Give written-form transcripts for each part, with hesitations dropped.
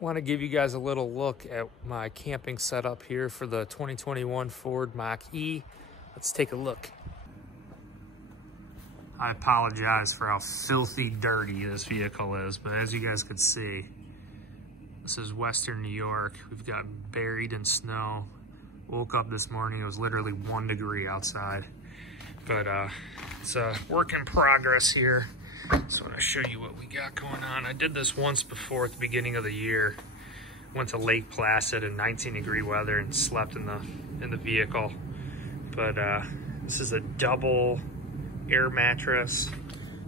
Want to give you guys a little look at my camping setup here for the 2021 Ford Mach-e. Let's take a look. I apologize for how filthy dirty this vehicle is, but as you guys could see, this is Western New York. We've got buried in snow. Woke up this morning, it was literally 1 degree outside. But it's a work in progress here. Just want to show you what we got going on. I did this once before at the beginning of the year. Went to Lake Placid in 19-degree weather and slept in the vehicle. But this is a double air mattress.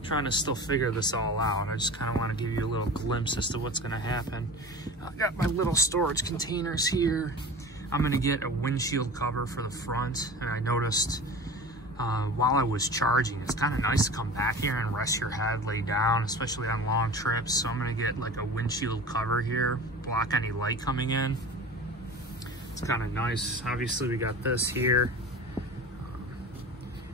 Trying to still figure this all out. I just kind of want to give you a little glimpse as to what's going to happen. I got my little storage containers here. I'm going to get a windshield cover for the front, and I noticed while I was charging, it's kind of nice to come back here and rest your head, lay down, especially on long trips. So I'm going to get like a windshield cover here, block any light coming in. It's kind of nice. Obviously we got this here.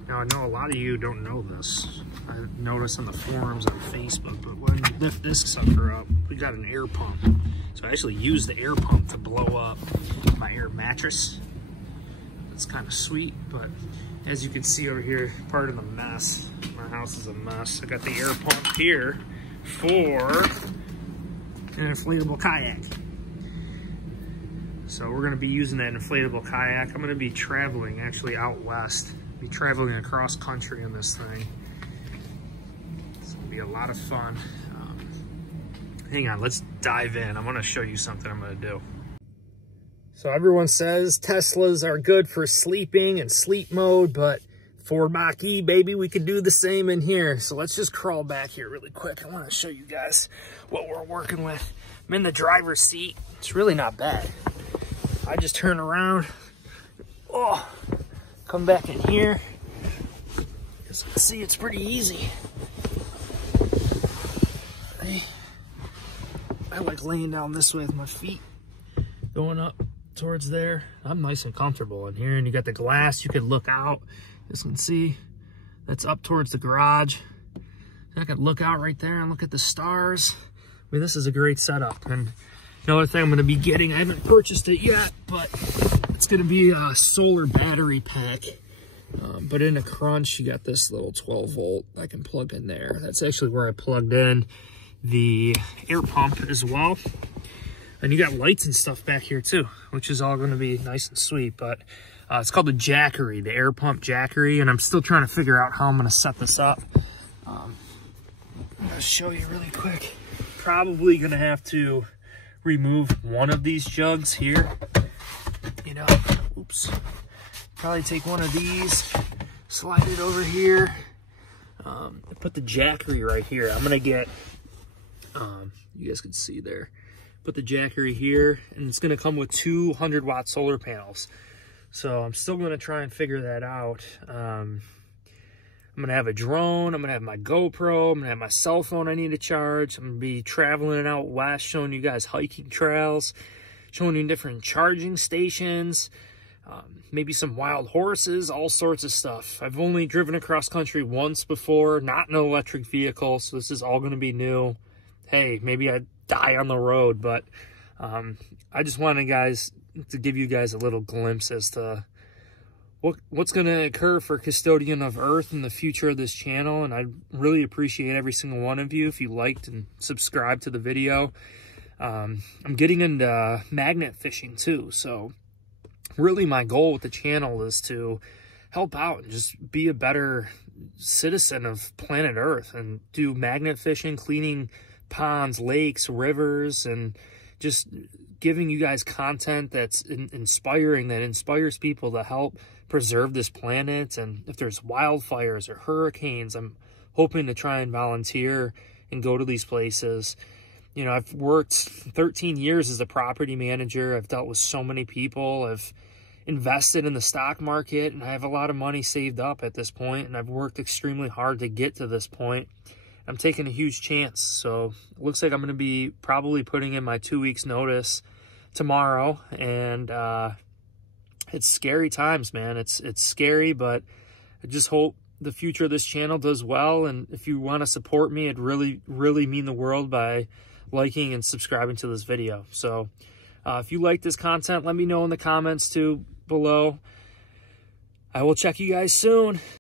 Now I know a lot of you don't know this. I noticed on the forums on Facebook, but when you lift this sucker up, we got an air pump. So I actually use the air pump to blow up my air mattress. It's kind of sweet, but as you can see over here, part of the mess. My house is a mess. I got the air pump here for an inflatable kayak. So we're gonna be using that inflatable kayak. I'm gonna be traveling actually out west. Be traveling across country in this thing. It's gonna be a lot of fun. Hang on, let's dive in. I'm gonna show you something I'm gonna do. So everyone says Teslas are good for sleeping and sleep mode, but Ford Mach-e, baby, we can do the same in here. So let's just crawl back here really quick. I want to show you guys what we're working with. I'm in the driver's seat. It's really not bad. I just turn around, come back in here. As you can see, it's pretty easy. I like laying down this way with my feet going up towards there. I'm nice and comfortable in here, and you got the glass. You could look out. As you can see, that's up towards the garage. I could look out right there and look at the stars. I mean, this is a great setup. And another thing I'm going to be getting, I haven't purchased it yet, but it's going to be a solar battery pack. But in a crunch, you got this little 12 volt I can plug in there. That's actually where I plugged in the air pump as well. And you got lights and stuff back here too, which is all going to be nice and sweet. But it's called the Jackery, the air pump Jackery, and I'm still trying to figure out how I'm going to set this up. I'm going to show you really quick. Probably going to have to remove one of these jugs here. You know, oops. Probably take one of these, slide it over here, put the Jackery right here. I'm going to get, you guys can see there. Put the Jackery here, and it's going to come with 200-watt solar panels. So I'm still going to try and figure that out. I'm going to have a drone. I'm going to have my GoPro. I'm going to have my cell phone I need to charge. I'm going to be traveling out west, showing you guys hiking trails, showing you different charging stations, maybe some wild horses, all sorts of stuff. I've only driven across country once before, not an electric vehicle, so this is all going to be new. Hey, maybe I die on the road, but I just wanted to give you guys a little glimpse as to what's going to occur for Custodian of Earth in the future of this channel. And I really appreciate every single one of you if you liked and subscribed to the video. I'm getting into magnet fishing too, so really my goal with the channel is to help out and just be a better citizen of planet Earth and do magnet fishing, cleaning ponds, lakes, rivers, and just giving you guys content that's inspiring, that inspires people to help preserve this planet. And if there's wildfires or hurricanes, I'm hoping to try and volunteer and go to these places. You know, I've worked 13 years as a property manager. I've dealt with so many people. I've invested in the stock market, and I have a lot of money saved up at this point, and I've worked extremely hard to get to this point. I'm taking a huge chance. So it looks like I'm going to be probably putting in my 2 weeks notice tomorrow. And it's scary times, man. It's scary, but I just hope the future of this channel does well. And if you want to support me, it'd really, really mean the world by liking and subscribing to this video. So if you like this content, let me know in the comments too below. I will check you guys soon.